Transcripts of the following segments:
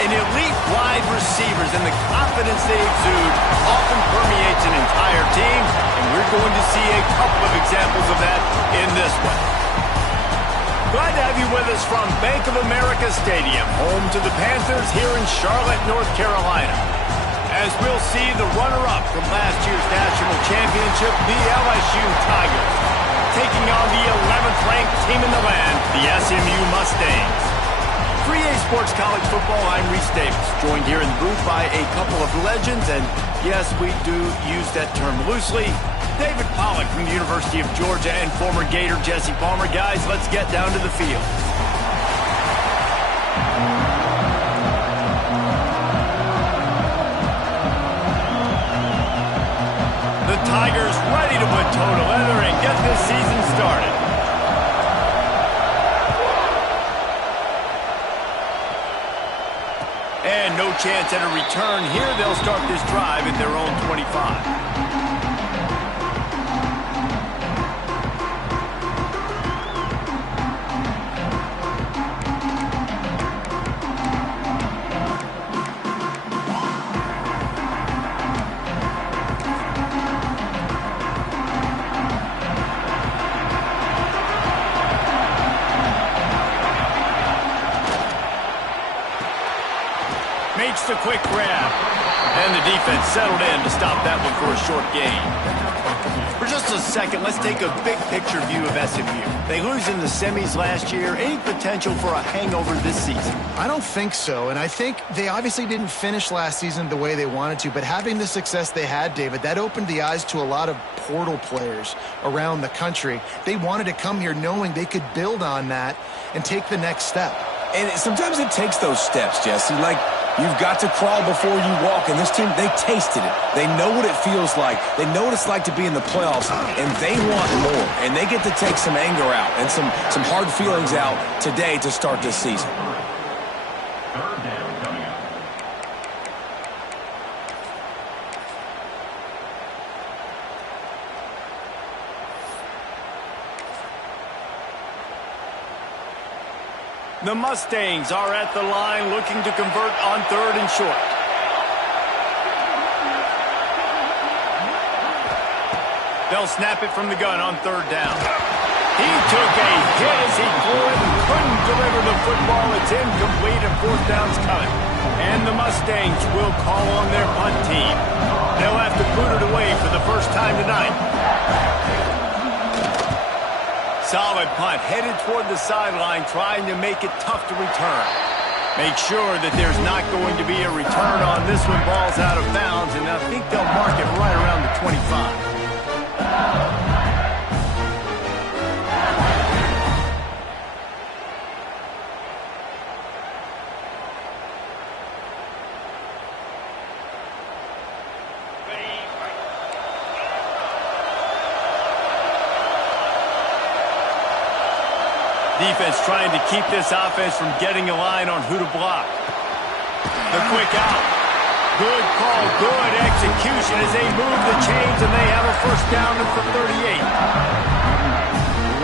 and elite wide receivers, and the confidence they exude often permeates an entire team, and we're going to see a couple of examples of that in this one. Glad to have you with us from Bank of America Stadium, home to the Panthers here in Charlotte, North Carolina. As we'll see the runner-up from last year's national championship, the LSU Tigers, taking on the 11th ranked team in the land, the SMU Mustangs. 3A Sports College Football, I'm Reese Davis, joined here in the booth by a couple of legends, and yes, we do use that term loosely. David Pollack from the University of Georgia and former Gator Jesse Palmer. Guys, let's get down to the field. The Tigers ready to put toe to leather and get this season started. And no chance at a return here. They'll start this drive at their own 25. Makes the quick grab. And the defense settled in to stop that one for a short gain. For just a second, let's take a big picture view of SMU. They lose in the semis last year. Any potential for a hangover this season? I don't think so, and I think they obviously didn't finish last season the way they wanted to, but having the success they had, David, that opened the eyes to a lot of portal players around the country. They wanted to come here knowing they could build on that and take the next step. And sometimes it takes those steps, Jesse. Like, you've got to crawl before you walk, and this team, they tasted it. They know what it feels like. They know what it's like to be in the playoffs, and they want more. And they get to take some anger out and some hard feelings out today to start this season. The Mustangs are at the line looking to convert on 3rd and short. They'll snap it from the gun on 3rd down. He took a hit as he threw it and couldn't deliver the football. It's incomplete and 4th down's coming. And the Mustangs will call on their punt team. They'll have to boot it away for the first time tonight. Solid punt, headed toward the sideline, trying to make it tough to return. Make sure that there's not going to be a return on this one. Ball's out of bounds, and I think they'll mark it right around the 25. Defense trying to keep this offense from getting a line on who to block. The quick out. Good call, good execution as they move the chains, and they have a 1st down at the 38.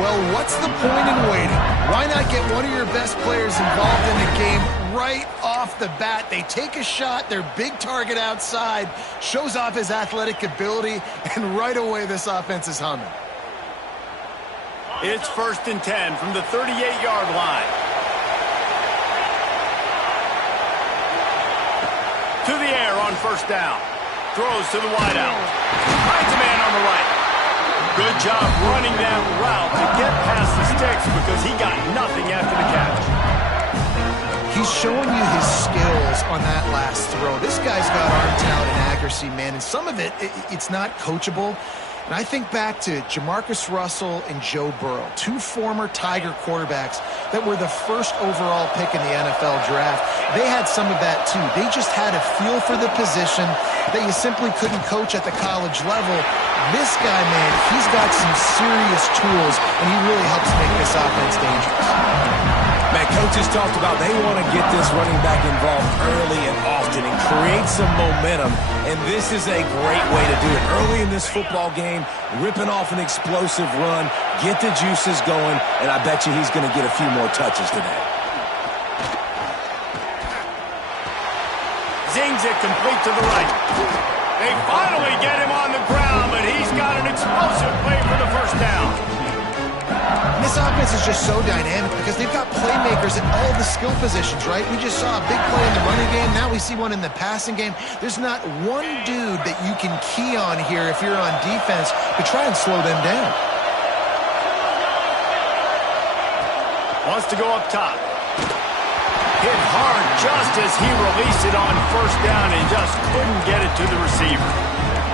Well, what's the point in waiting? Why not get one of your best players involved in the game right off the bat? They take a shot, their big target outside, shows off his athletic ability, and right away this offense is humming. It's 1st and 10 from the 38-yard line. To the air on 1st down. Throws to the wideout. Finds a man on the right. Good job running that route to get past the sticks because he got nothing after the catch. He's showing you his skills on that last throw. This guy's got arm talent and accuracy, man, and some of it's not coachable. And I think back to Jamarcus Russell and Joe Burrow, 2 former Tiger quarterbacks that were the 1st overall pick in the NFL draft. They had some of that too. They just had a feel for the position that you simply couldn't coach at the college level. This guy, man, he's got some serious tools, and he really helps make this offense dangerous. Man, coaches talked about they want to get this running back involved early and often and create some momentum, and this is a great way to do it. Early in this football game, ripping off an explosive run, get the juices going, and I bet you he's going to get a few more touches today. zings it complete to the right. They finally get him on the ground, but he's got an explosive play for the first down. And this offense is just so dynamic because they've got playmakers at all the skill positions, right? We just saw a big play in the running game. Now we see one in the passing game. There's not one dude that you can key on here if you're on defense to try and slow them down. Wants to go up top. Hit hard just as he released it on first down and just couldn't get it to the receiver.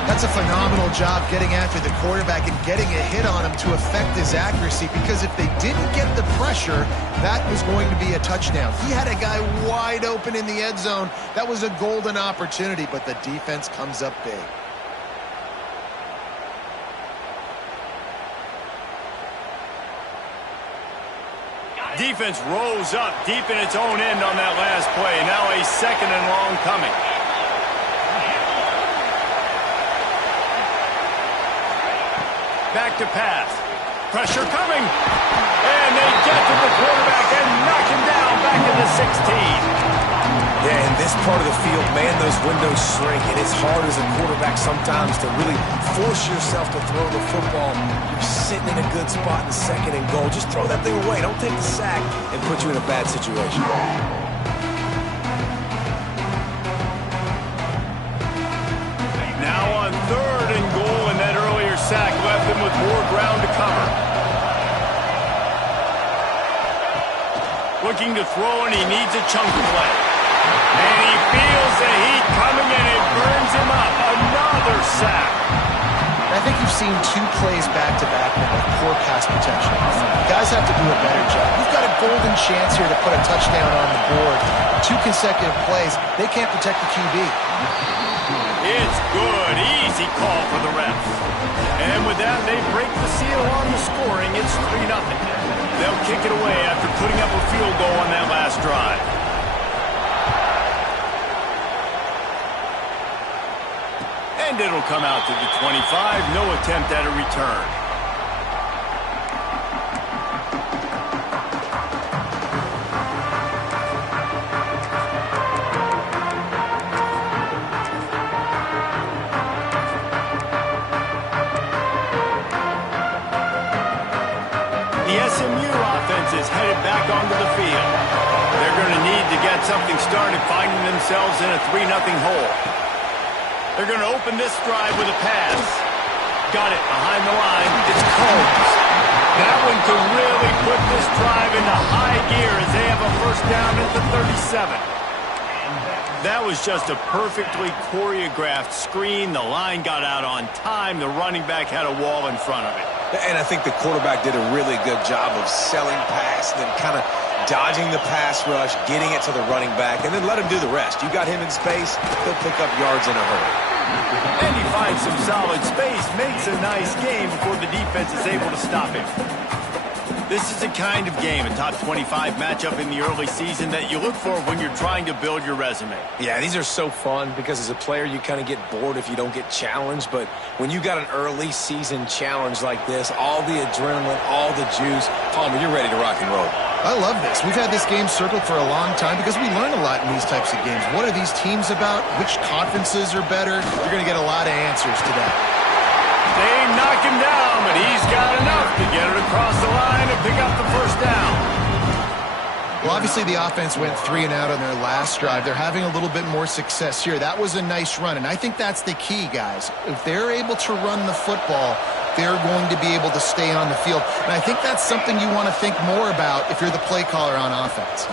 That's a phenomenal job getting after the quarterback and getting a hit on him to affect his accuracy, because if they didn't get the pressure, that was going to be a touchdown. He had a guy wide open in the end zone. That was a golden opportunity, but the defense comes up big. Defense rose up deep in its own end on that last play. Now a second and long coming. Back to pass. Pressure coming. And they get to the quarterback and knock him down back in the 16. Yeah, in this part of the field, man, those windows shrink, and it's hard as a quarterback sometimes to really force yourself to throw the football. You're sitting in a good spot in second and goal. Just throw that thing away. Don't take the sack and put you in a bad situation. Now on third and goal, and that earlier sack left them with more ground to cover. Looking to throw, and he needs a chunk play. And he feels the heat coming, and it burns him up. Another sack. I think you've seen two plays back-to-back now of poor pass protection. Guys have to do a better job. You've got a golden chance here to put a touchdown on the board. Two consecutive plays. They can't protect the QB. It's good. Easy call for the refs. And with that, they break the seal on the scoring. It's 3-0. They'll kick it away after putting up a field goal on that last drive. And it'll come out to the 25. No attempt at a return. The SMU offense is headed back onto the field. They're going to need to get something started, finding themselves in a 3-0 hole. They're going to open this drive with a pass. Got it behind the line. It's Combs. That one could really put this drive into high gear as they have a first down at the 37. That was just a perfectly choreographed screen. The line got out on time. The running back had a wall in front of it. And I think the quarterback did a really good job of selling past and kind of dodging the pass rush, getting it to the running back, and then let him do the rest. You got him in space, he'll pick up yards in a hurry. And he finds some solid space, makes a nice game before the defense is able to stop him. This is the kind of game, a top 25 matchup in the early season, that you look for when you're trying to build your resume. Yeah, these are so fun because as a player, you kind of get bored if you don't get challenged. But when you got an early season challenge like this, all the adrenaline, all the juice, Palmer, you're ready to rock and roll. I love this. We've had this game circled for a long time because we learn a lot in these types of games. What are these teams about? Which conferences are better? You're going to get a lot of answers today. They knock him down, but he's got enough to get it across the line and pick up the first down. Well, obviously the offense went 3 and out on their last drive. They're having a little bit more success here. That was a nice run, and I think that's the key, guys. If they're able to run the football, they're going to be able to stay on the field. And I think that's something you want to think more about if you're the play caller on offense.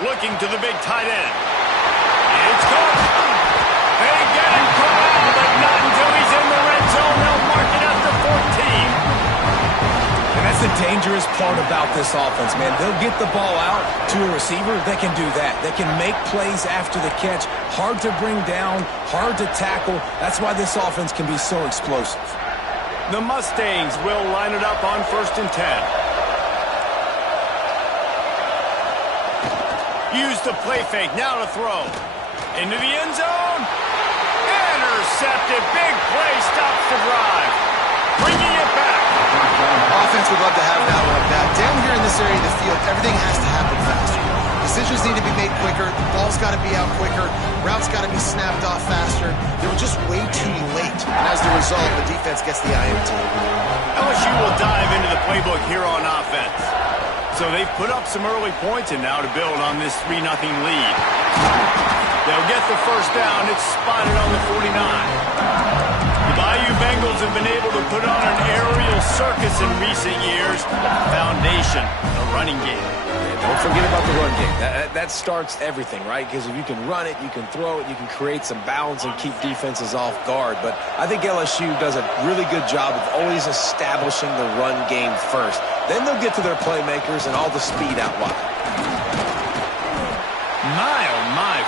Looking to the big tight end. It's caught. They get him caught, but not until he's in the red zone. They'll mark it at the 14. And that's the dangerous part about this offense, man. They'll get the ball out to a receiver. They can do that. They can make plays after the catch. Hard to bring down, hard to tackle. That's why this offense can be so explosive. The Mustangs will line it up on 1st and 10. Use the play fake, now to throw. Into the end zone. Intercepted. Big play, stops the drive. Bringing it back. Offense would love to have that one back. Down here in this area of the field, everything has to happen faster. The Decisions need to be made quicker. The ball's got to be out quicker. Routes got to be snapped off faster. They were just way too late. And as the result, the defense gets the INT. LSU will dive into the playbook here on offense. So they've put up some early points, and now to build on this 3-0 lead. They'll get the first down. It's spotted on the 49. The Bayou Bengals have been able to put on an aerial circus in recent years. Foundation, a running game. Yeah, don't forget about the run game. That starts everything, right? Because if you can run it, you can throw it, you can create some balance and keep defenses off guard. But I think LSU does a really good job of always establishing the run game first. Then they'll get to their playmakers and all the speed out wide. My, oh my,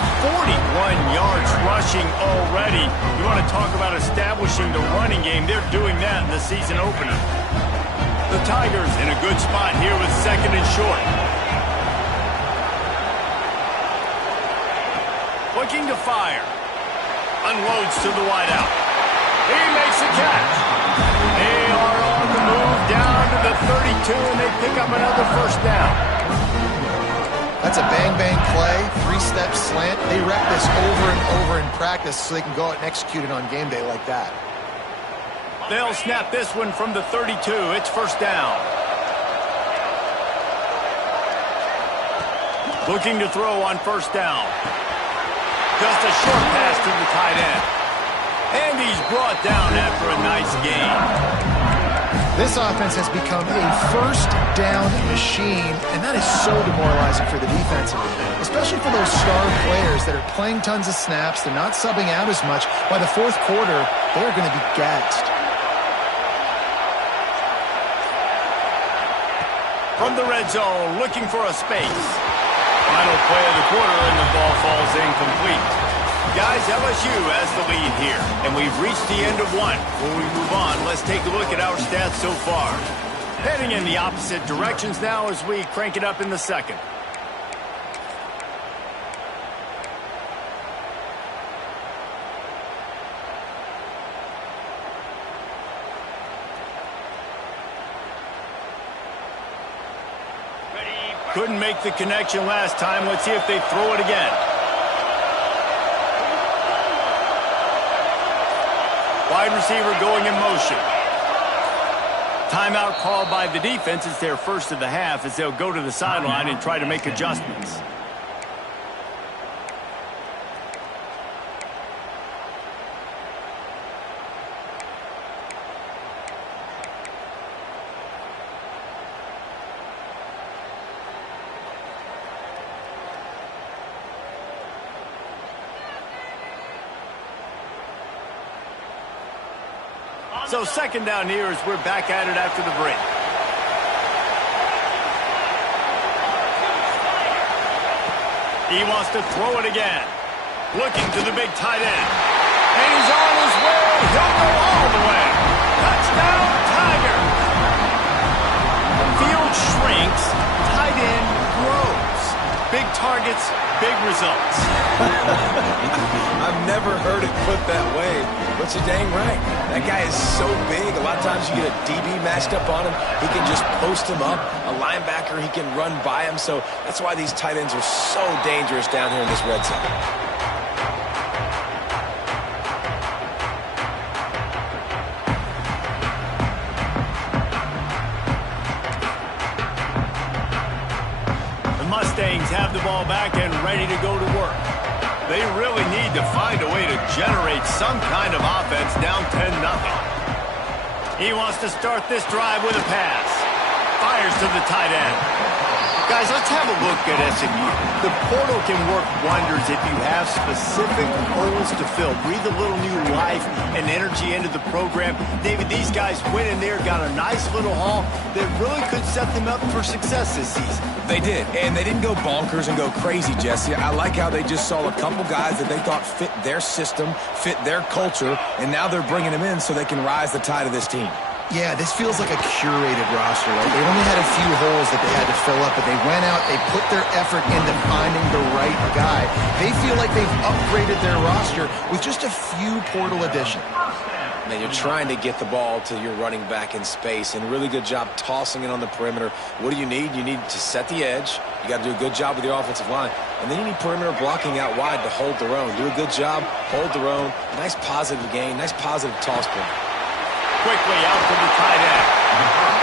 41 yards rushing already. You want to talk about establishing the running game. They're doing that in the season opener. The Tigers in a good spot here with 2nd and short. Looking to fire. Unloads to the wideout. He makes a catch. They are on the move down to the 32, and they pick up another first down. That's a bang-bang play, 3-step slant. They rep this over and over in practice so they can go out and execute it on game day like that. They'll snap this one from the 32. It's first down. Looking to throw on first down. Just a short pass to the tight end. And he's brought down after a nice gain. This offense has become a first down machine, and that is so demoralizing for the defense, especially for those star players that are playing tons of snaps. They're not subbing out as much. By the fourth quarter, they're going to be gassed. From the red zone, looking for a space. Final play of the quarter, and the ball falls incomplete. Guys, LSU has the lead here, and we've reached the end of one. Before we move on, let's take a look at our stats so far. Heading in the opposite directions now as we crank it up in the second. Couldn't make the connection last time. Let's see if they throw it again. Wide receiver going in motion. Timeout called by the defense. It's their first of the half as they'll go to the sideline and try to make adjustments. So second down here as we're back at it after the break. He wants to throw it again. Looking to the big tight end. And he's on his way. He'll go all the way. Touchdown, Tigers. Field shrinks. Tight end grows. Big targets, big results. I've never heard it put that way, but you're dang right. That guy is so big. A lot of times you get a DB matched up on him. He can just post him up. A linebacker, he can run by him. So that's why these tight ends are so dangerous down here in this red zone. Mustangs have the ball back and ready to go to work. They really need to find a way to generate some kind of offense down 10-0. He wants to start this drive with a pass. Fires to the tight end. Guys, let's have a look at SMU. The portal can work wonders if you have specific holes to fill. Breathe a little new life and energy into the program. David, these guys went in there, got a nice little haul that really could set them up for success this season. They did, and they didn't go bonkers and go crazy, Jesse. I like how they just saw a couple guys that they thought fit their system, fit their culture, and now they're bringing them in so they can rise the tide of this team. Yeah, this feels like a curated roster, right? They only had a few holes that they had to fill up, but they went out, they put their effort into finding the right guy. They feel like they've upgraded their roster with just a few portal additions. Man, you're trying to get the ball to your running back in space, and really good job tossing it on the perimeter. What do you need? You need to set the edge. You got to do a good job with your offensive line. And then you need perimeter blocking out wide to hold their own. Do a good job, hold their own. Nice positive gain, nice positive toss play. Quickly out to the tight end.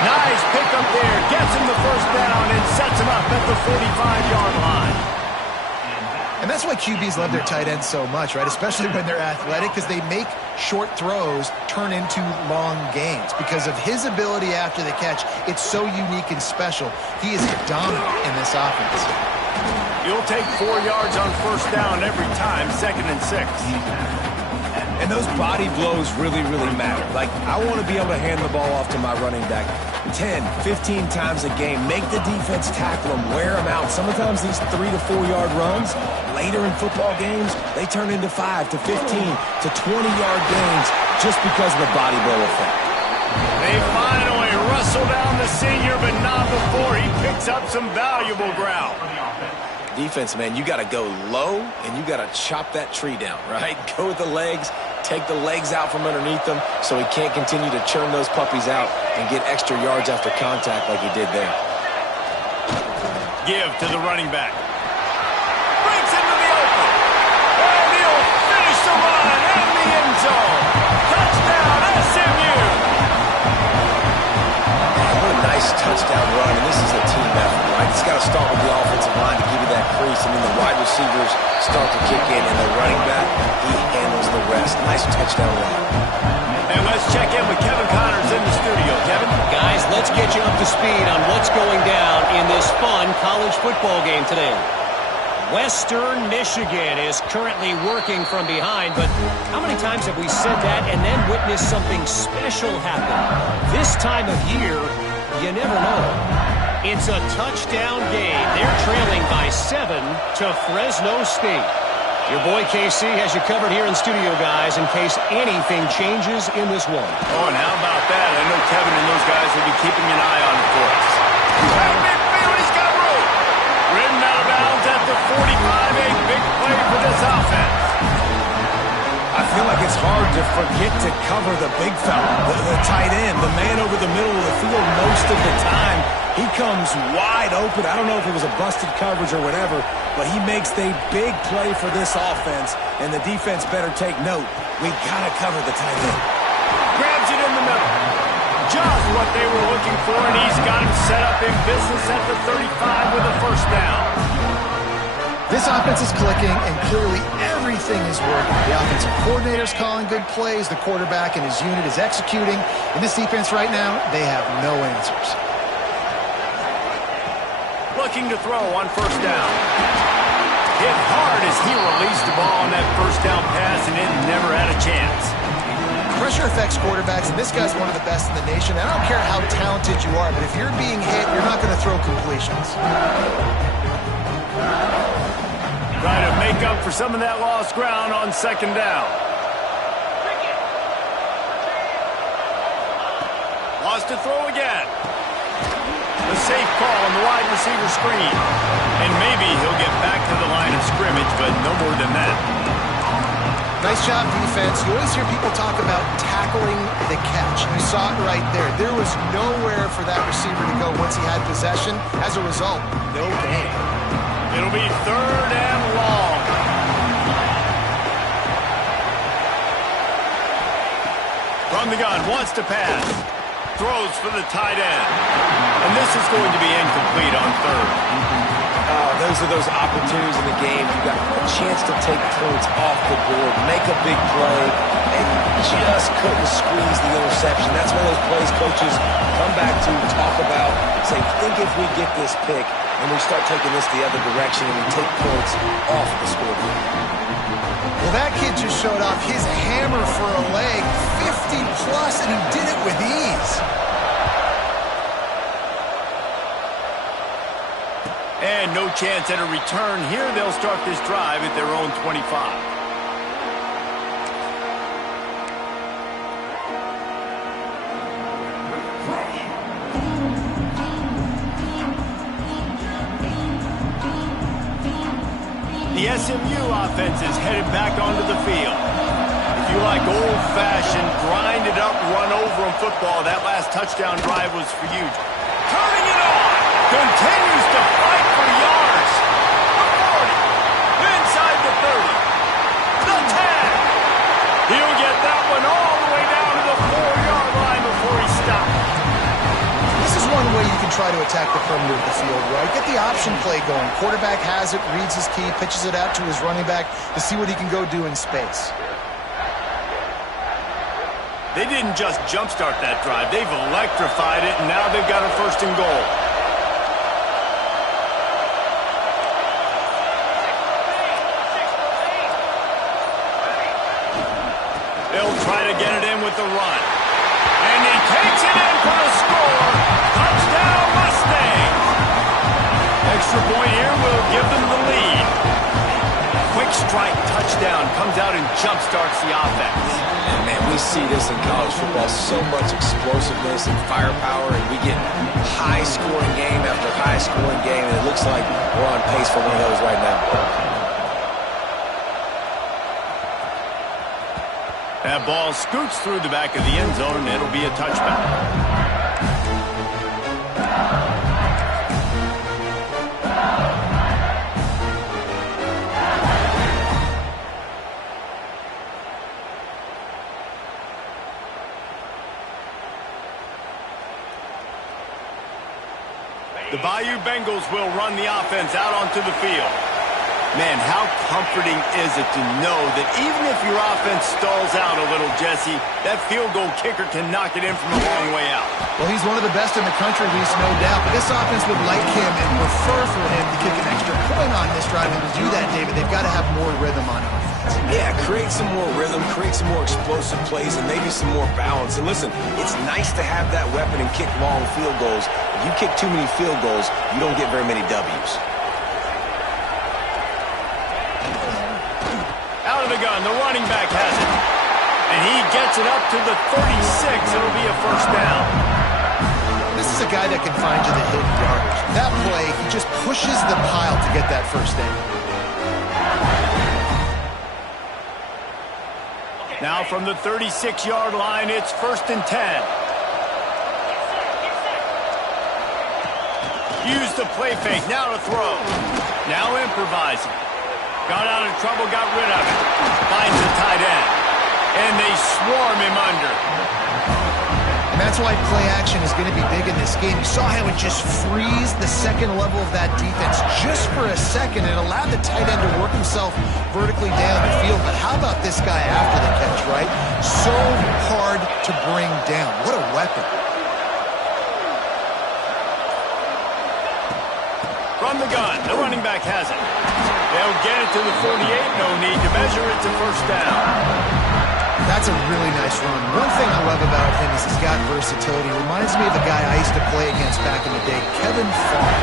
Nice pickup there. Gets him the first down and sets him up at the 45-yard line. And that's why QBs love their tight ends so much, right? Especially when they're athletic, because they make short throws turn into long gains. Because of his ability after the catch, it's so unique and special. He is dominant in this offense. You'll take 4 yards on first down every time, 2nd and 6. And those body blows really, really matter. Like, I want to be able to hand the ball off to my running back 10, 15 times a game. Make the defense tackle them, wear them out. Sometimes these 3 to 4 yard runs, later in football games, they turn into 5 to 15 to 20-yard gains just because of the body blow effect. They finally wrestle down the senior, but not before he picks up some valuable ground. Defense, man, you got to go low, and you got to chop that tree down, right? Go with the legs, take the legs out from underneath them so he can't continue to churn those puppies out and get extra yards after contact like he did there. Give to the running back. Breaks into the open. And he'll finish the run in the end zone. Touchdown, SMU. What a nice touchdown run, and this is a team effort, right? It's got to start with the offensive line to give you that crease, and then the wide receivers start to kick in, and the running back, he handles the rest. Nice touchdown run. And let's check in with Kevin Connors in the studio. Kevin? Guys, let's get you up to speed on what's going down in this fun college football game today. Western Michigan is currently working from behind, but how many times have we said that and then witnessed something special happen? This time of year, you never know. It's a touchdown game. They're trailing by 7 to Fresno State. Your boy KC has you covered here in studio, guys, in case anything changes in this one. Oh, and how about that? I know Kevin and those guys will be keeping an eye on it for us. He's got room. Ridden out of bounds at the 45, a big play for this offense. I feel like it's hard to forget to cover the big fella, the tight end, the man over the middle of the field most of the time. He comes wide open. I don't know if it was a busted coverage or whatever, but he makes the big play for this offense, and the defense better take note. We got to cover the tight end. Grabs it in the middle. Just what they were looking for, and he's got him set up in business at the 35 with a first down. This offense is clicking, and clearly everything is working. The offensive coordinator's calling good plays. The quarterback and his unit is executing. In this defense right now, they have no answers. Looking to throw on first down. Hit hard as he released the ball on that first down pass, and it never had a chance. Pressure affects quarterbacks, and this guy's one of the best in the nation. I don't care how talented you are, but if you're being hit, you're not going to throw completions. Trying to make up for some of that lost ground on second down. Lost to throw again. A safe call on the wide receiver screen. And maybe he'll get back to the line of scrimmage, but no more than that. Nice job, defense. You always hear people talk about tackling the catch. You saw it right there. There was nowhere for that receiver to go once he had possession. As a result, no gain. It'll be 3rd and long. From the gun, wants to pass. Throws for the tight end. And this is going to be incomplete on 3rd. Those are those opportunities in the game. You got a chance to take points off the board, make a big play, and just couldn't squeeze the interception. That's one of those plays coaches come back to talk about, say, think if we get this pick and we start taking this the other direction and we take points off the scoreboard. Well, that kid just showed off his hammer for a leg, 50-plus, and he did it with ease. And no chance at a return here. They'll start this drive at their own 25. The SMU offense is headed back onto the field. If you like old-fashioned, grind-it-up, run-over-'em football, that last touchdown drive was for you. Turning it on! Continues to fight for yards. The 40. Inside the 30. The 10. He'll get that one all the way down to the 4-yard line before he stops. This is one way you can try to attack the perimeter of the field, right? Get the option play going. Quarterback has it, reads his key, pitches it out to his running back to see what he can go do in space. They didn't just jumpstart that drive. They've electrified it, and now they've got a 1st and goal. They'll try to get it in with the run. And he takes it in for the score. Touchdown, Mustangs. Extra point here will give them the lead. Quick strike touchdown comes out and jumpstarts the offense. And man, we see this in college football, so much explosiveness and firepower, and we get high-scoring game after high-scoring game, and it looks like we're on pace for one of those right now. That ball scoots through the back of the end zone, and it'll be a touchback. The Bayou Bengals will run the offense out onto the field. Man, how comforting is it to know that even if your offense stalls out a little, Jesse, that field goal kicker can knock it in from a long way out. Well, he's one of the best in the country, Reese, no doubt. But this offense would like him and prefer for him to kick an extra point on this drive. And to do that, David, they've got to have more rhythm on offense. Yeah, create some more rhythm, create some more explosive plays, and maybe some more balance. And listen, it's nice to have that weapon and kick long field goals. If you kick too many field goals, you don't get very many W's. Out of the gun, the running back has it. And he gets it up to the 36. It'll be a 1st down. This is a guy that can find you the hidden yardage. That play, he just pushes the pile to get that 1st down. Now from the 36-yard line, it's 1st and 10. Use the play fake, now to throw. Now improvising. Got out of trouble, got rid of it. Finds the tight end. And they swarm him under. And that's why play action is going to be big in this game. You saw how it just frees the second level of that defense just for a second and allowed the tight end to work himself vertically down the field. But how about this guy after the catch, right? So hard to bring down. What a weapon. From the gun, the running back has it. They'll get it to the 48. No need to measure it to 1st down. That's a really nice run. One thing I love about him is he's got versatility. Reminds me of the guy I used to play against back in the day, Kevin Farr.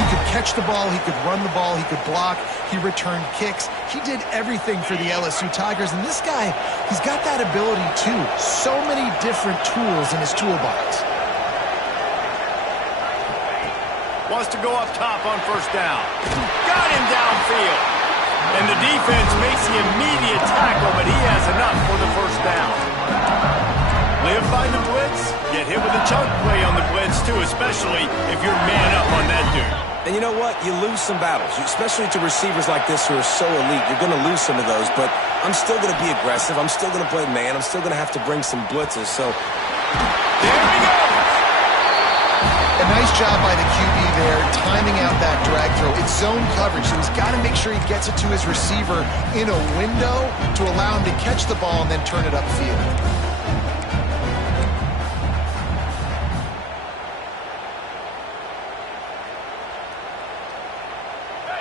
He could catch the ball, he could run the ball, he could block, he returned kicks. He did everything for the LSU Tigers. And this guy, he's got that ability too. So many different tools in his toolbox. Wants to go up top on 1st down. Got him downfield. And the defense makes the immediate tackle, but he has enough for the 1st down. Live by the blitz. Get hit with a chunk play on the blitz, too, especially if you're man up on that dude. And you know what? You lose some battles, especially to receivers like this who are so elite. You're going to lose some of those, but I'm still going to be aggressive. I'm still going to play man. I'm still going to have to bring some blitzes. So there we go. A nice job by the QB there, timing out that drag throw. It's zone coverage, so he's got to make sure he gets it to his receiver in a window to allow him to catch the ball and then turn it upfield.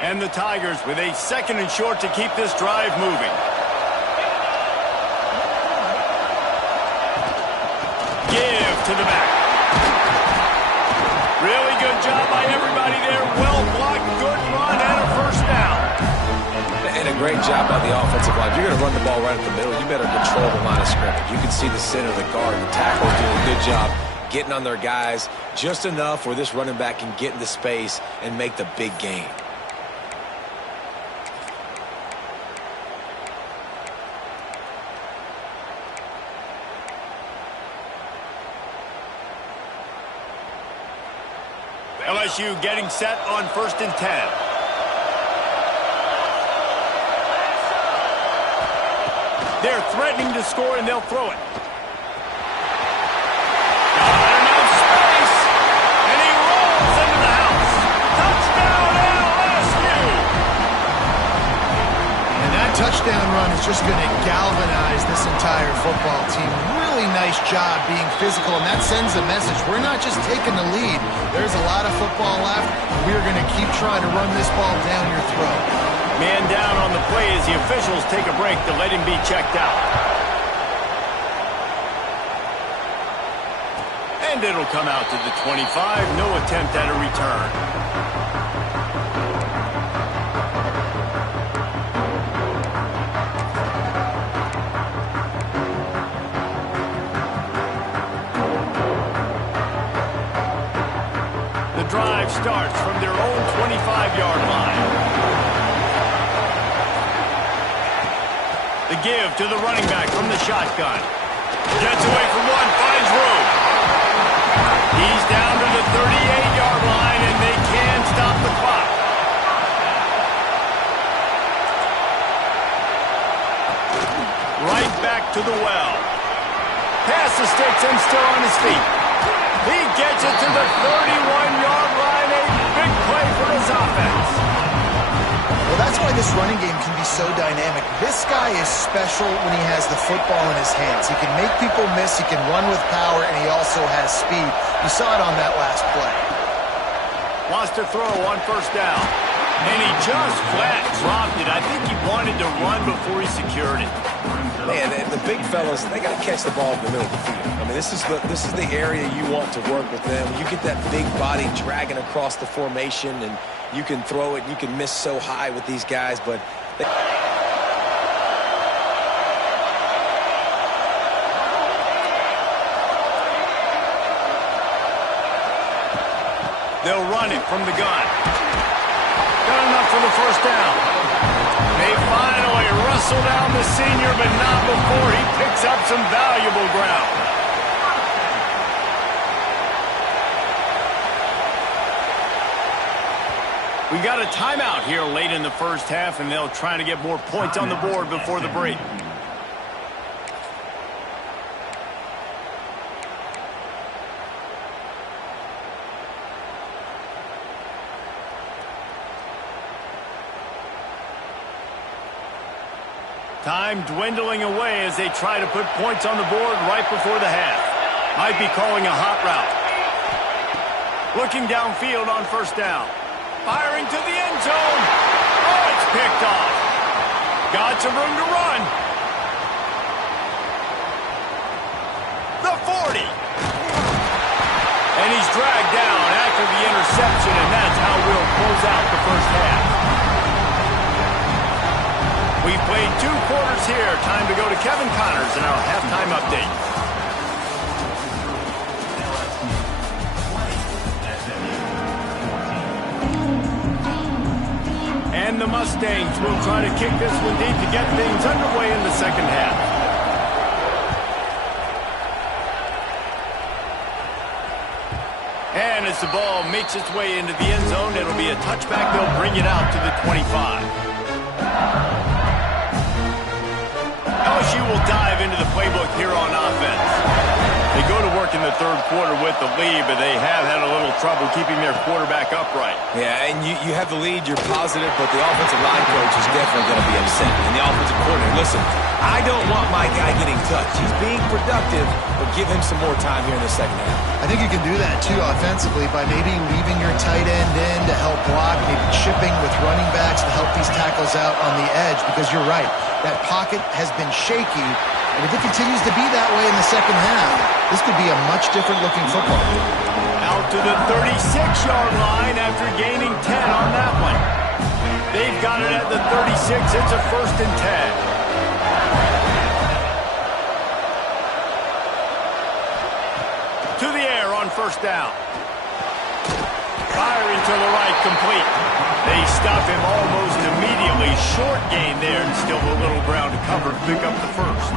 And the Tigers with a 2nd and short to keep this drive moving. Give to the back. Really good job by everybody there. Well blocked, good run, and a 1st down. And a great job by the offensive line. If you're going to run the ball right at the middle, you better control the line of scrimmage. You can see the center of the guard. The tackle's doing a good job getting on their guys just enough where this running back can get into space and make the big gain. LSU getting set on 1st and 10. They're threatening to score, and they'll throw it. Got enough space, and he rolls into the house. Touchdown, LSU! And that touchdown run is just going to galvanize this entire football team. Really nice job being physical, and that sends a message. We're not just taking the lead. There's a lot of football left. We're going to keep trying to run this ball down your throat. Man down on the play as the officials take a break to let him be checked out. And it'll come out to the 25. No attempt at a return. The drive starts from their own 25-yard line. The give to the running back from the shotgun. Gets away from one, finds room. He's down to the 38-yard line, and they can stop the clock. Right back to the well. Pass the sticks and still on his feet. He gets it to the 31-yard line. A big play for his offense. Well, that's why this running game can be so dynamic. This guy is special when he has the football in his hands. He can make people miss, he can run with power, and he also has speed. You saw it on that last play. Wants to throw on 1st down. And he just flat dropped it. I think he wanted to run before he secured it. Man, the big fellas, they got to catch the ball in the middle of the field. I mean, this is the area you want to work with them. You get that big body dragging across the formation, and you can throw it, you can miss so high with these guys, but they'll run it from the gun. Got enough for the 1st down. They finally wrestle down the senior, but not before he picks up some valuable ground. We got a timeout here late in the 1st half, and they'll try to get more points on the board before the break. Time dwindling away as they try to put points on the board right before the half. Might be calling a hot route. Looking downfield on 1st down. Firing to the end zone. Oh, it's picked off. Got some room to run. The 40. And he's dragged down after the interception, and that's how we'll close out the 1st half. We've played 2 quarters here. Time to go to Kevin Connors in our halftime update. And the Mustangs will try to kick this one deep to get things underway in the 2nd half. And as the ball makes its way into the end zone, it'll be a touchback. They'll bring it out to the 25. LSU will dive into the playbook here on offense. They go to work in the 3rd quarter with the lead, but they have had a little trouble keeping their quarterback upright. yeah, and you have the lead, you're positive, but the offensive line coach is definitely going to be upset. And the offensive coordinator, listen, I don't want my guy getting touched. He's being productive, but give him some more time here in the 2nd half. I think you can do that, too, offensively, by maybe leaving your tight end in to help block, maybe chipping with running backs to help these tackles out on the edge, because you're right. That pocket has been shaky, and if it continues to be that way in the 2nd half, this could be a much different-looking football. Out to the 36-yard line after gaining 10 on that one. They've got it at the 36. It's a 1st and 10. To the air on 1st down. Firing to the right, complete. They stop him almost immediately. Short gain there, and still a little ground to cover to pick up the 1st.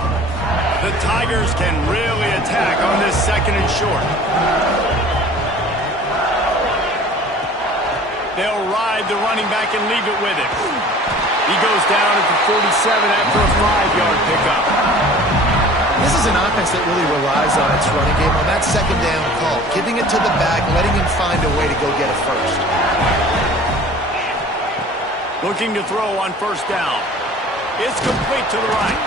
The Tigers can really attack on this 2nd and short. They'll ride the running back and leave it with him. He goes down at the 47 after a 5-yard pickup. This is an offense that really relies on its running game on that second down call, giving it to the back, letting him find a way to go get it first. Looking to throw on first down. It's complete to the right.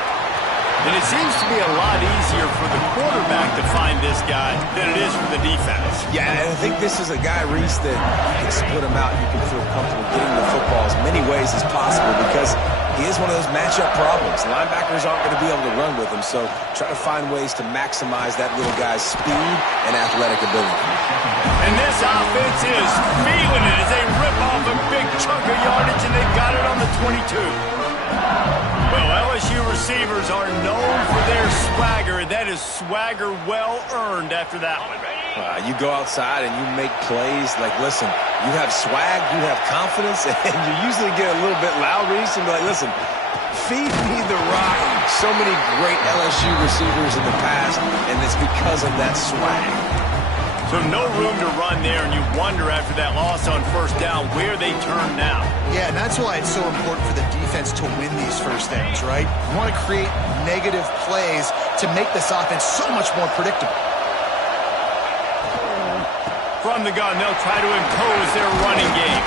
And it seems to be a lot easier for the quarterback to find this guy than it is for the defense. Yeah, and I think this is a guy, Reese, that you can split him out. You can feel comfortable getting the football as many ways as possible because he is one of those matchup problems. Linebackers aren't going to be able to run with him, so try to find ways to maximize that little guy's speed and athletic ability. And this offense is feeling it as they rip off a big chunk of yardage, and they've got it on the 22. Well, LSU receivers are known for their swagger. That is swagger well earned after that one. You go outside and you make plays. Like, listen, you have swag, you have confidence, and you usually get a little bit loud, Reese, and be like, listen, feed me the rock. So many great LSU receivers in the past, and it's because of that swag. So no room to run there, and you wonder after that loss on first down where they turn now. Yeah, and that's why it's so important for the defense to win these first downs, right? You want to create negative plays to make this offense so much more predictable. From the gun, they'll try to impose their running game.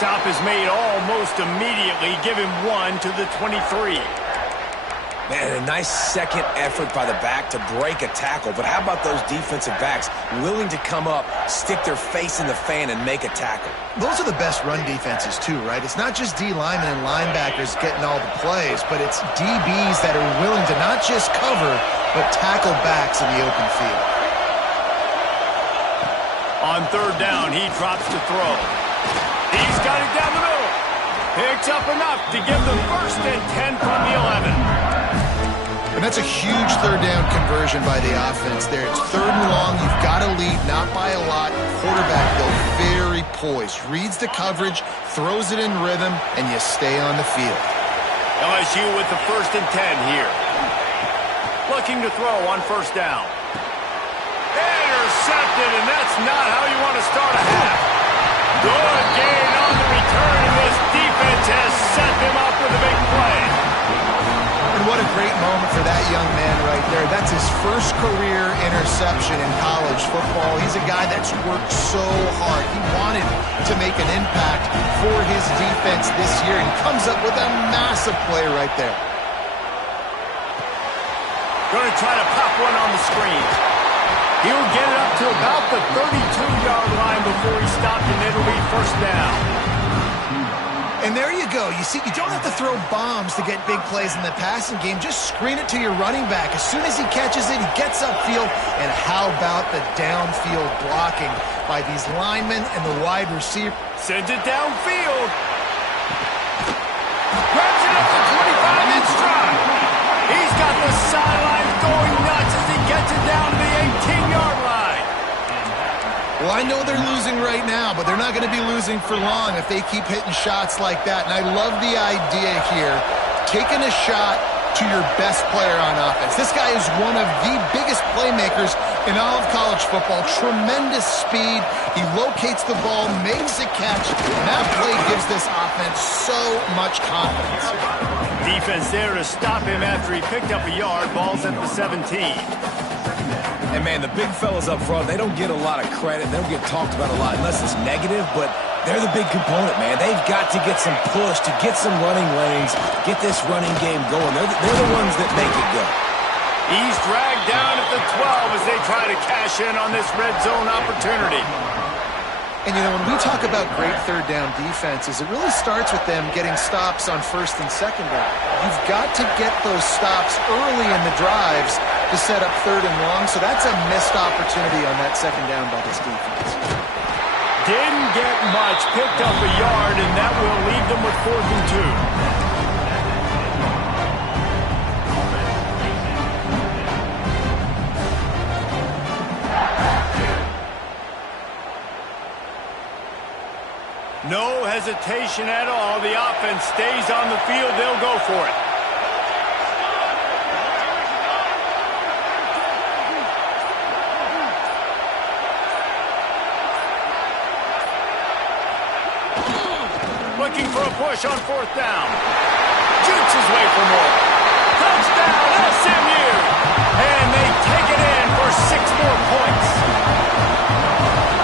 Stop is made almost immediately. Give him 1 to the 23. Man, a nice second effort by the back to break a tackle. But how about those defensive backs willing to come up, stick their face in the fan, and make a tackle? Those are the best run defenses, too, right? It's not just D linemen and linebackers getting all the plays, but it's DBs that are willing to not just cover, but tackle backs in the open field. On third down, he drops to throw. He's got it down the middle. Picks up enough to give them 1st and 10 from the 11. And that's a huge third down conversion by the offense there. It's 3rd and long. You've got to lead, not by a lot. Quarterback, though, very poised. Reads the coverage, throws it in rhythm, and you stay on the field. LSU with the 1st and 10 here. Looking to throw on first down. Intercepted, and that's not how you want to start a half. Good gain on the return, and this defense has set them up with a big play. And what a great moment for that young man right there. That's his first career interception in college football. He's a guy that's worked so hard. He wanted to make an impact for his defense this year. He comes up with a massive play right there. Going to try to pop one on the screen. He'll get it up to about the 32-yard line before he stopped, and it'll be first down. And there you go. You see, you don't have to throw bombs to get big plays in the passing game. Just screen it to your running back. As soon as he catches it, he gets upfield. And how about the downfield blocking by these linemen and the wide receiver? Sends it downfield. Grabs it up to 25 in stride. He's got the sidelines going nuts as he gets it down to the 18-yard line. Well, I know they're losing right now, but they're not going to be losing for long if they keep hitting shots like that. And I love the idea here, taking a shot to your best player on offense. This guy is one of the biggest playmakers in all of college football. Tremendous speed. He locates the ball, makes a catch. And that play gives this offense so much confidence. Defense there to stop him after he picked up a yard. Ball's at the 17. And, man, the big fellas up front, they don't get a lot of credit. They don't get talked about a lot unless it's negative, but they're the big component, man. They've got to get some push, to get some running lanes, get this running game going. They're the ones that make it go. He's dragged down at the 12 as they try to cash in on this red zone opportunity. And, you know, when we talk about great third down defenses, it really starts with them getting stops on first and second down. You've got to get those stops early in the drives to set up third and long, so that's a missed opportunity on that second down by this defense. Didn't get much, picked up a yard, and that will leave them with 4th and 2. No hesitation at all. The offense stays on the field. They'll go for it. rush on fourth down. Jukes his way for more. Touchdown, SMU! And they take it in for 6 more points.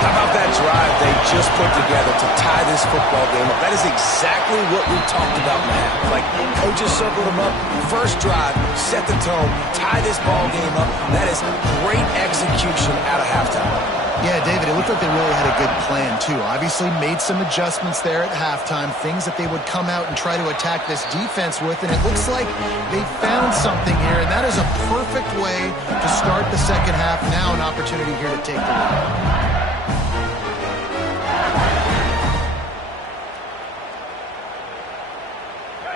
How about that drive they just put together to tie this football game up? That is exactly what we talked about in the half. Like, coaches circled them up. First drive, set the tone, tie this ball game up. That is great execution out of halftime. Yeah, David, it looked like they really had a good plan, too. Obviously made some adjustments there at halftime, things that they would come out and try to attack this defense with, and it looks like they found something here, and that is a perfect way to start the second half. Now an opportunity here to take the lead.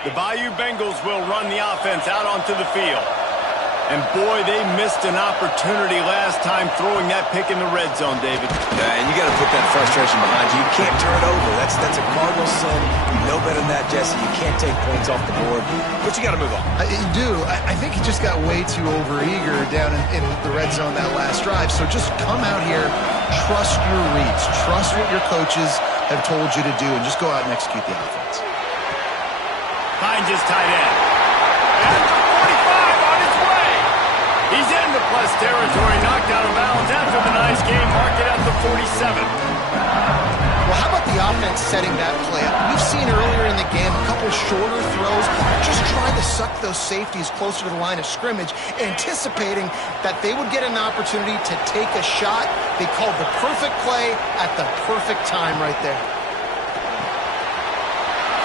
The Bayou Bengals will run the offense out onto the field. And, boy, they missed an opportunity last time throwing that pick in the red zone, David. Yeah, and you got to put that frustration behind you. You can't turn it over. That's a cardinal sin. You know better than that, Jesse. You can't take points off the board. But you got to move on. You do. I think he just got way too overeager down in the red zone that last drive. So just come out here, trust your reads, trust what your coaches have told you to do, and just go out and execute the offense. Hines is tight end. And the 45 on its way. He's into plus territory, knocked out of bounds after the nice game. Mark it at the 47. Well, how about the offense setting that play up? We've seen earlier in the game a couple shorter throws, just trying to suck those safeties closer to the line of scrimmage, anticipating that they would get an opportunity to take a shot. They called the perfect play at the perfect time right there.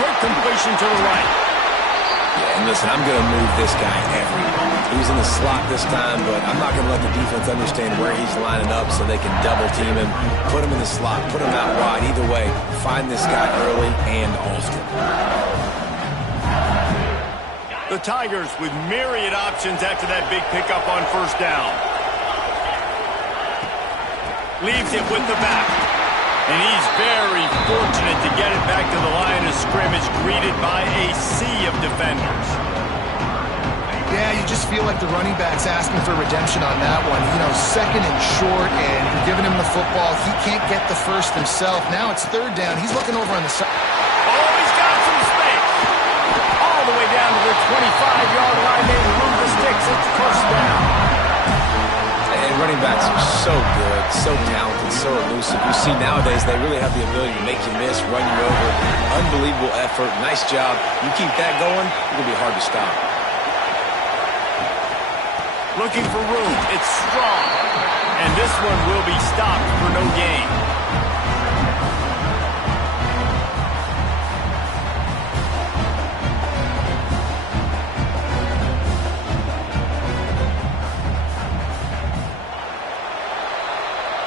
Quick completion to the right. Yeah, and listen, I'm going to move this guy everywhere. He was in the slot this time, but I'm not going to let the defense understand where he's lining up so they can double team him, put him in the slot, put him out wide. Either way, find this guy early and often. The Tigers with myriad options after that big pickup on first down. Leaves it with the back. And he's very fortunate to get it back to the line of scrimmage, greeted by a sea of defenders. Yeah, you just feel like the running back's asking for redemption on that one. You know, second and short, and you're giving him the football. He can't get the first himself. Now it's third down. He's looking over on the side. Oh, he's got some space. All the way down to the 25-yard line. They remove the sticks. It's first down. And running backs are so good, so talented, so elusive. You see nowadays they really have the ability to make you miss, run you over. Unbelievable effort. Nice job. You keep that going, it's going to be hard to stop. Looking for room. It's strong. And this one will be stopped for no gain.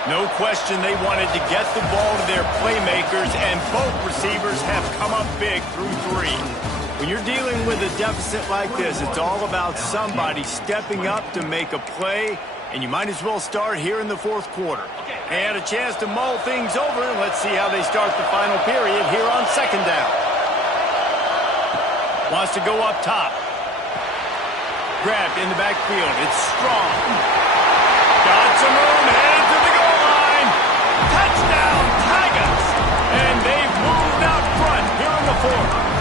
No question they wanted to get the ball to their playmakers, and both receivers have come up big through 3. When you're dealing with a deficit like this, it's all about somebody stepping up to make a play, and you might as well start here in the fourth quarter. And a chance to mull things over. Let's see how they start the final period here on second down. Wants to go up top. Grabbed in the backfield. It's strong. Got some room, headed to the goal line. Touchdown, Tigers! And they've moved out front here in the fourth.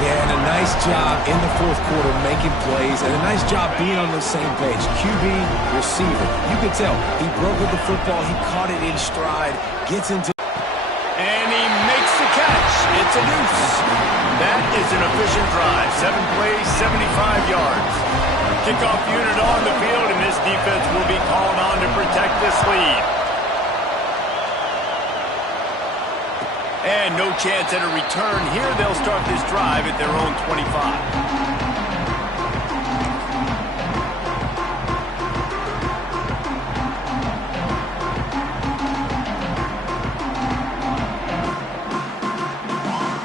Yeah, and a nice job in the fourth quarter making plays, and a nice job being on the same page. QB, receiver. You could tell he broke with the football. He caught it in stride, gets into... And he makes the catch. It's a deuce. That is an efficient drive. 7 plays, 75 yards. Kickoff unit on the field, and this defense will be called on to protect this lead. And no chance at a return here. They'll start this drive at their own 25.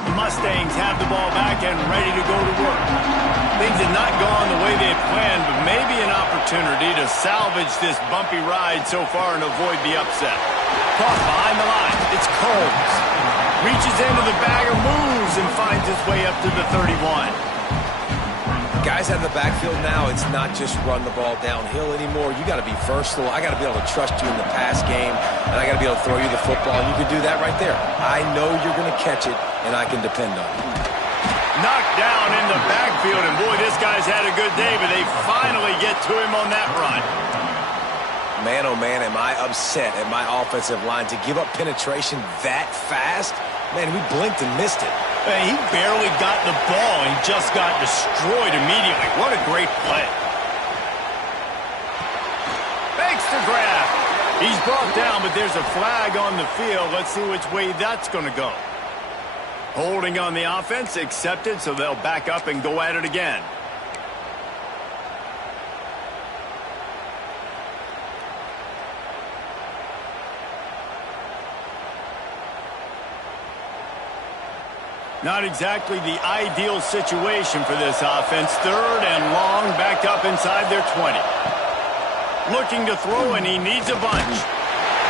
The Mustangs have the ball back and ready to go to work. Things have not gone the way they had planned, but maybe an opportunity to salvage this bumpy ride so far and avoid the upset. Caught behind the line. It's Combs. Reaches into the bagger, moves, and finds his way up to the 31. Guys guys out of the backfield now, it's not just run the ball downhill anymore. You got to be versatile. I got to be able to trust you in the pass game, and I got to be able to throw you the football, and you can do that right there. I know you're going to catch it, and I can depend on it. Knocked down in the backfield, and boy, this guy's had a good day, but they finally get to him on that run. Man, oh man, am I upset at my offensive line to give up penetration that fast? Man, we blinked and missed it. Hey, he barely got the ball and just got destroyed immediately. What a great play. Makes the grab. He's brought down, but there's a flag on the field. Let's see which way that's going to go. Holding on the offense, accepted, so they'll back up and go at it again. Not exactly the ideal situation for this offense. Third and long, backed up inside their 20. Looking to throw, and he needs a bunch.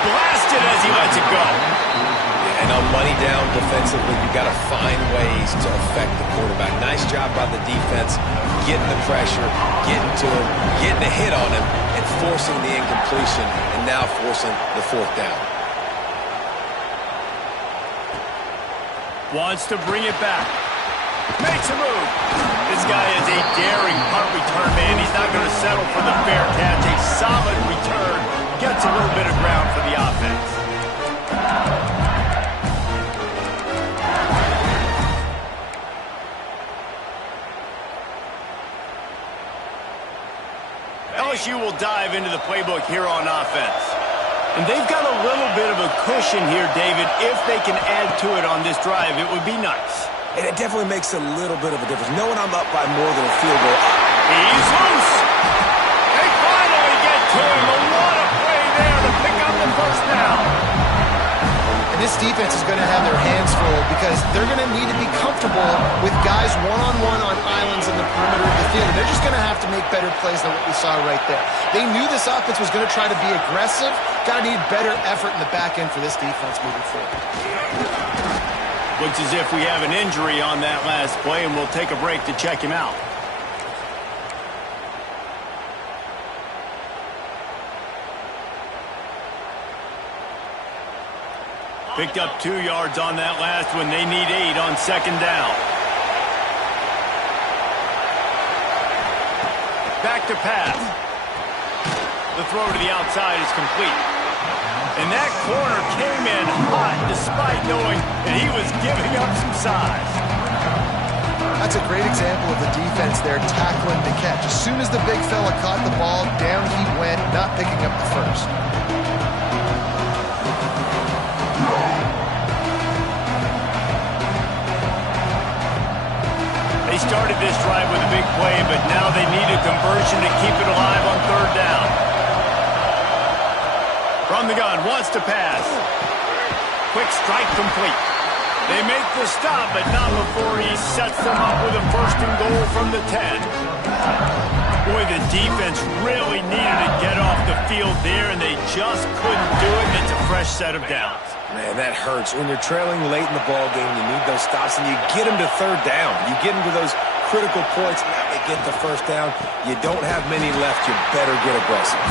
Blasted as he lets it go. And on money down defensively, you've got to find ways to affect the quarterback. Nice job by the defense, getting the pressure, getting to him, getting a hit on him, and forcing the incompletion, and now forcing the fourth down. Wants to bring it back. Makes a move. This guy is a daring punt return man. He's not going to settle for the fair catch. A solid return. Gets a little bit of ground for the offense. LSU will dive into the playbook here on offense. And they've got a little bit of a cushion here, David. If they can add to it on this drive, it would be nice. And it definitely makes a little bit of a difference. Knowing I'm up by more than a field goal. He's loose. They finally get to him. What a play there to pick up the first down. And this defense is going to have their hands full because they're going to need to be comfortable with guys one-on-one on islands in the perimeter of the field. And they're just going to have to make better plays than what we saw right there. They knew this offense was going to try to be aggressive. Got to need better effort in the back end for this defense moving forward. Looks as if we have an injury on that last play, and we'll take a break to check him out. Picked up 2 yards on that last one. They need 8 on second down. Back to pass. The throw to the outside is complete. And that corner came in hot despite knowing that he was giving up some size. That's a great example of the defense there tackling the catch. As soon as the big fella caught the ball, down he went, not picking up the first. They started this drive with a big play, but now they need a conversion to keep it alive on third down. From the gun, wants to pass. Quick strike complete. They make the stop, but not before he sets them up with a first and goal from the 10. Boy, the defense really needed to get off the field there, and they just couldn't do it. It's a fresh set of downs. Man, that hurts. When you're trailing late in the ball game, you need those stops, and you get them to third down. You get them to those critical points, and now they get the first down. You don't have many left. You better get aggressive.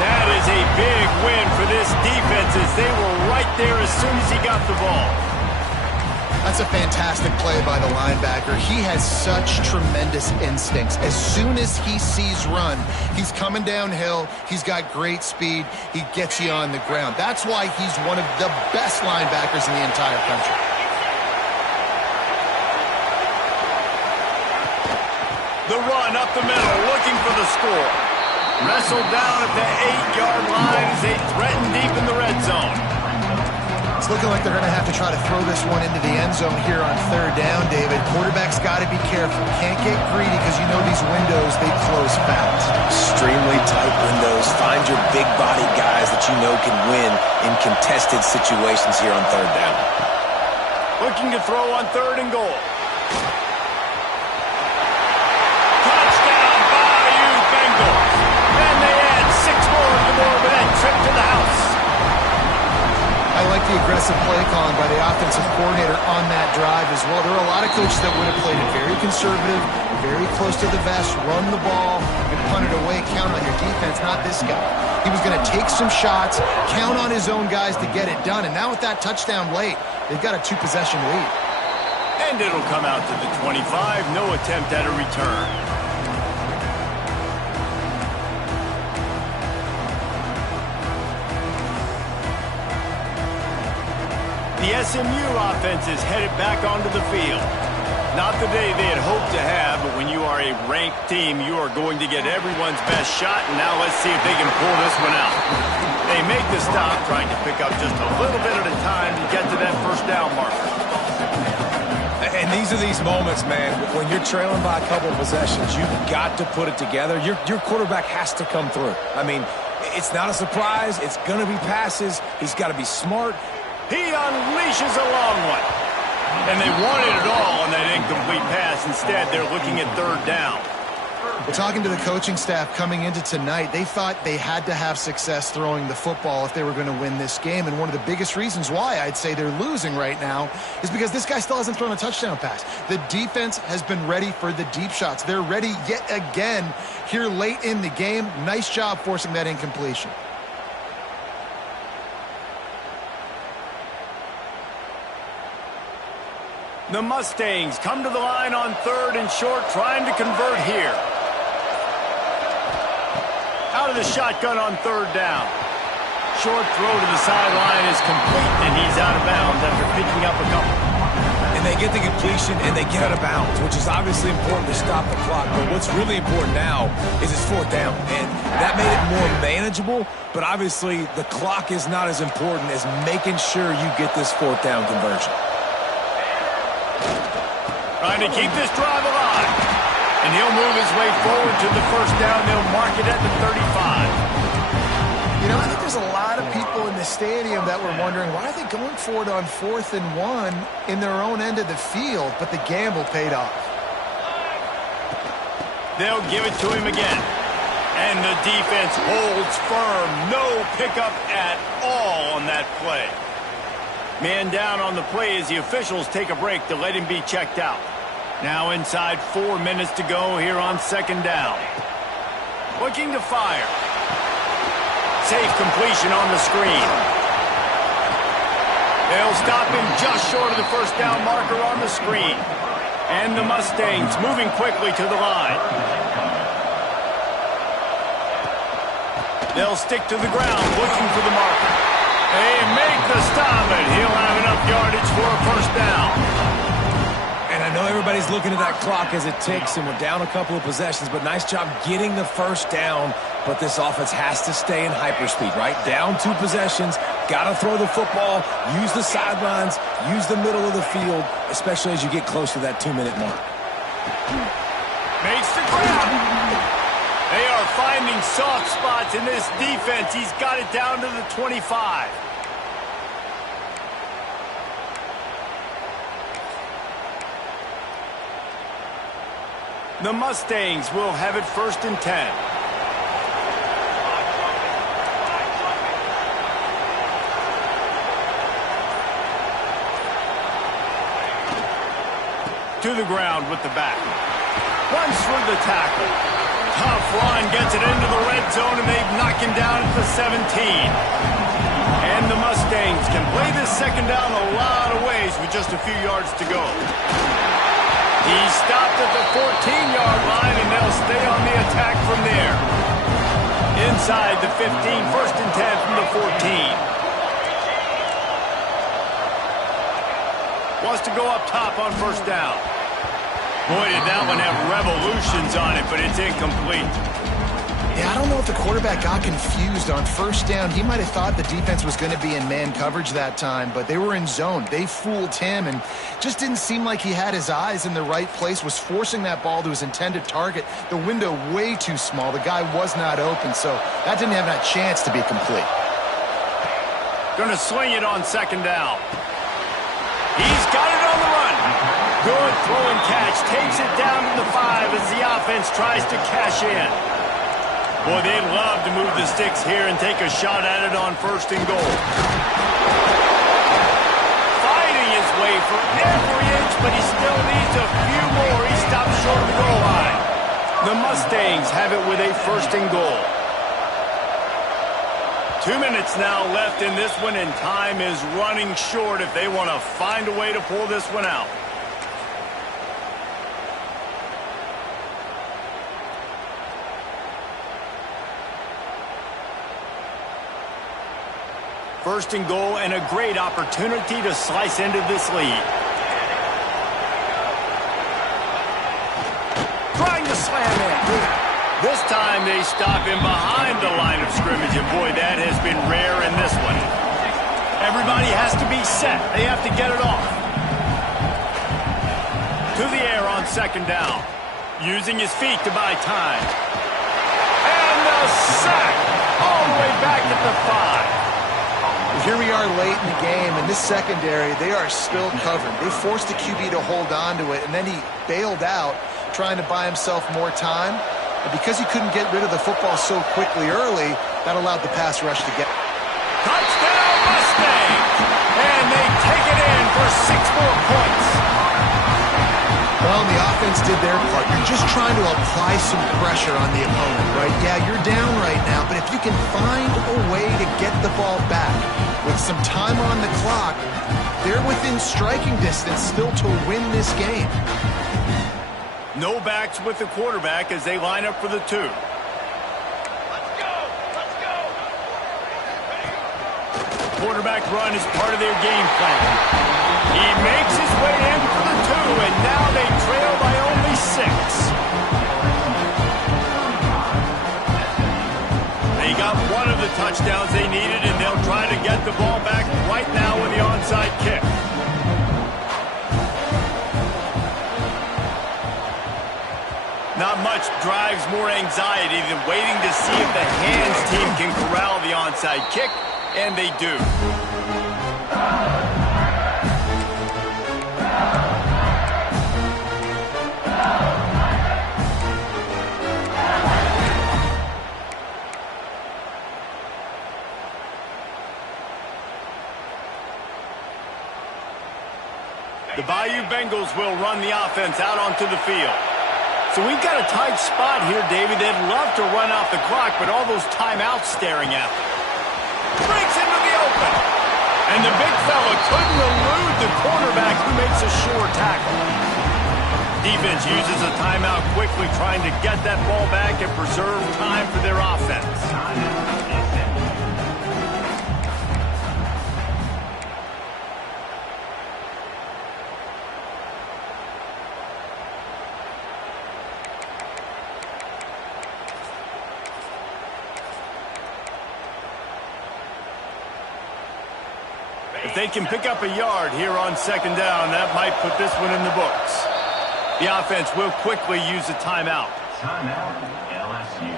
That is a big win for this defense as they were right there as soon as he got the ball. That's a fantastic play by the linebacker. He has such tremendous instincts. As soon as he sees run, he's coming downhill. He's got great speed. He gets you on the ground. That's why he's one of the best linebackers in the entire country. The run up the middle, looking for the score. Wrestled down at the 8-yard line as they threaten deep in the red zone. It's looking like they're going to have to try to throw this one into the end zone here on third down, David. Quarterback's got to be careful. Can't get greedy because you know these windows, they close fast. Extremely tight windows. Find your big body guys that you know can win in contested situations here on third down. Looking to throw on third and goal. Then they add 6 more to the board with that trip to the house. I like the aggressive play calling by the offensive coordinator on that drive as well. There are a lot of coaches that would have played it very conservative, very close to the vest, run the ball, and punt it away, count on your defense, not this guy. He was going to take some shots, count on his own guys to get it done, and now with that touchdown late, they've got a 2-possession lead. And it'll come out to the 25, no attempt at a return. The SMU offense is headed back onto the field. Not the day they had hoped to have, but when you are a ranked team, you are going to get everyone's best shot, and now let's see if they can pull this one out. They make the stop, trying to pick up just a little bit at a time to get to that first down marker. And these are these moments, man, when you're trailing by a couple of possessions, you've got to put it together. Your quarterback has to come through. I mean, it's not a surprise. It's going to be passes. He's got to be smart. He unleashes a long one. And they wanted it all on that incomplete pass. Instead, they're looking at third down. Well, talking to the coaching staff coming into tonight, they thought they had to have success throwing the football if they were going to win this game. And one of the biggest reasons why I'd say they're losing right now is because this guy still hasn't thrown a touchdown pass. The defense has been ready for the deep shots. They're ready yet again here late in the game. Nice job forcing that incompletion. The Mustangs come to the line on third and short, trying to convert here. Out of the shotgun on third down. Short throw to the sideline is complete, and he's out of bounds after picking up a couple. And they get the completion, and they get out of bounds, which is obviously important to stop the clock. But what's really important now is it's fourth down. And that made it more manageable, but obviously the clock is not as important as making sure you get this fourth down conversion. Trying to keep this drive alive. And he'll move his way forward to the first down. They'll mark it at the 35. You know, I think there's a lot of people in the stadium that were wondering, why are they going for it on 4th and 1 in their own end of the field? But the gamble paid off. They'll give it to him again. And the defense holds firm. No pickup at all on that play. Man down on the play as the officials take a break to let him be checked out. Now inside 4 minutes to go here on second down. Looking to fire. Safe completion on the screen. They'll stop him just short of the first down marker on the screen. And the Mustangs moving quickly to the line. They'll stick to the ground looking for the marker. They make the stop, and he'll have enough yardage for a first down. And I know everybody's looking at that clock as it ticks, and we're down a couple of possessions, but nice job getting the first down. But this offense has to stay in hyperspeed, right? Down 2 possessions, got to throw the football, use the sidelines, use the middle of the field, especially as you get close to that 2-minute mark. Makes the grab. They are finding soft spots in this defense. He's got it down to the 25. The Mustangs will have it first and 10. To the ground with the back. Runs through the tackle. Tough run, gets it into the red zone, and they've knocked him down at the 17. And the Mustangs can play this second down a lot of ways with just a few yards to go. He stopped at the 14-yard line, and they'll stay on the attack from there. Inside the 15, first and 10 from the 14. Wants to go up top on first down. Boy, did that one have revolutions on it, but it's incomplete. Yeah, I don't know if the quarterback got confused on first down. He might have thought the defense was going to be in man coverage that time, but they were in zone. They fooled him and just didn't seem like he had his eyes in the right place, was forcing that ball to his intended target. The window way too small. The guy was not open, so that didn't have that chance to be complete. Going to swing it on second down. He's got it on the run. Good throw and catch. Takes it down to the 5 as the offense tries to cash in. Boy, they'd love to move the sticks here and take a shot at it on first and goal. for every inch, but he still needs a few more. He stops short of the goal line. The Mustangs have it with a first and goal. 2 minutes now left in this one, and time is running short if they want to find a way to pull this one out. First and goal, and a great opportunity to slice into this lead. Trying to slam in. This time they stop him behind the line of scrimmage, and boy, that has been rare in this one. Everybody has to be set. They have to get it off. To the air on second down. Using his feet to buy time. And the sack all the way back at the 5. Here we are late in the game, and this secondary, they are still covered. They forced the QB to hold on to it, and then he bailed out, trying to buy himself more time. And because he couldn't get rid of the football so quickly early, that allowed the pass rush to get. Touchdown, Mustangs! And they take it in for 6 more points. Well, the offense did their part. You're just trying to apply some pressure on the opponent, right? Yeah, you're down right now, but if you can find a way to get the ball back with some time on the clock, they're within striking distance still to win this game. No backs with the quarterback as they line up for the 2. Quarterback run is part of their game plan. He makes his way in for the 2, and now they trail by only 6. They got one of the touchdowns they needed, and they'll try to get the ball back right now with the onside kick. Not much drives more anxiety than waiting to see if the hands team can corral the onside kick, and they do. The Bayou Bengals will run the offense out onto the field. So we've got a tight spot here, David. They'd love to run off the clock, but all those timeouts staring at them. Breaks into the open. And the big fella couldn't elude the quarterback who makes a sure tackle. Defense uses a timeout quickly, trying to get that ball back and preserve time for their offense. If they can pick up a yard here on second down, that might put this one in the books. The offense will quickly use a timeout. Timeout, LSU.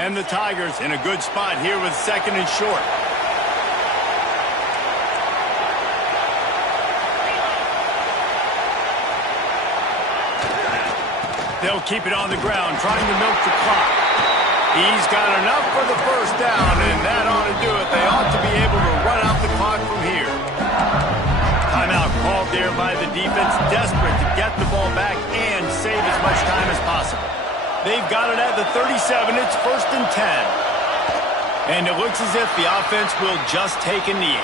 And the Tigers in a good spot here with second and short. They'll keep it on the ground, trying to milk the clock. He's got enough for the first down, and that ought to do it. They ought to be able to run out the clock from here. Timeout called there by the defense, desperate to get the ball back and save as much time as possible. They've got it at the 37. It's first and 10. And it looks as if the offense will just take a knee.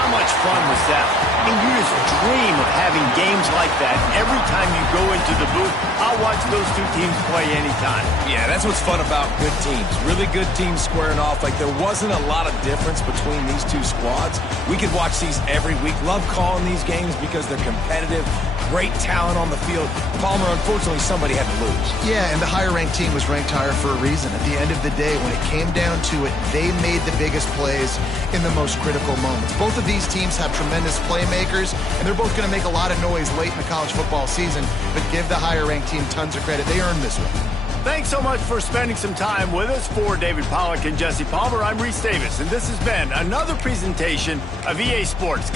How much fun was that? I mean, you just dream of having games like that. Every time you go into the booth, I'll watch those two teams play anytime. Yeah, that's what's fun about good teams. Really good teams squaring off. Like, there wasn't a lot of difference between these two squads. We could watch these every week. Love calling these games because they're competitive. Great talent on the field. Palmer, unfortunately, somebody had to lose. Yeah, and the higher-ranked team was ranked higher for a reason. At the end of the day, when it came down to it, they made the biggest plays in the most critical moments. Both of these teams have tremendous playmakers, and they're both going to make a lot of noise late in the college football season, but give the higher-ranked team tons of credit. They earned this one. Thanks so much for spending some time with us. For David Pollack and Jesse Palmer, I'm Reese Davis, and this has been another presentation of EA Sports.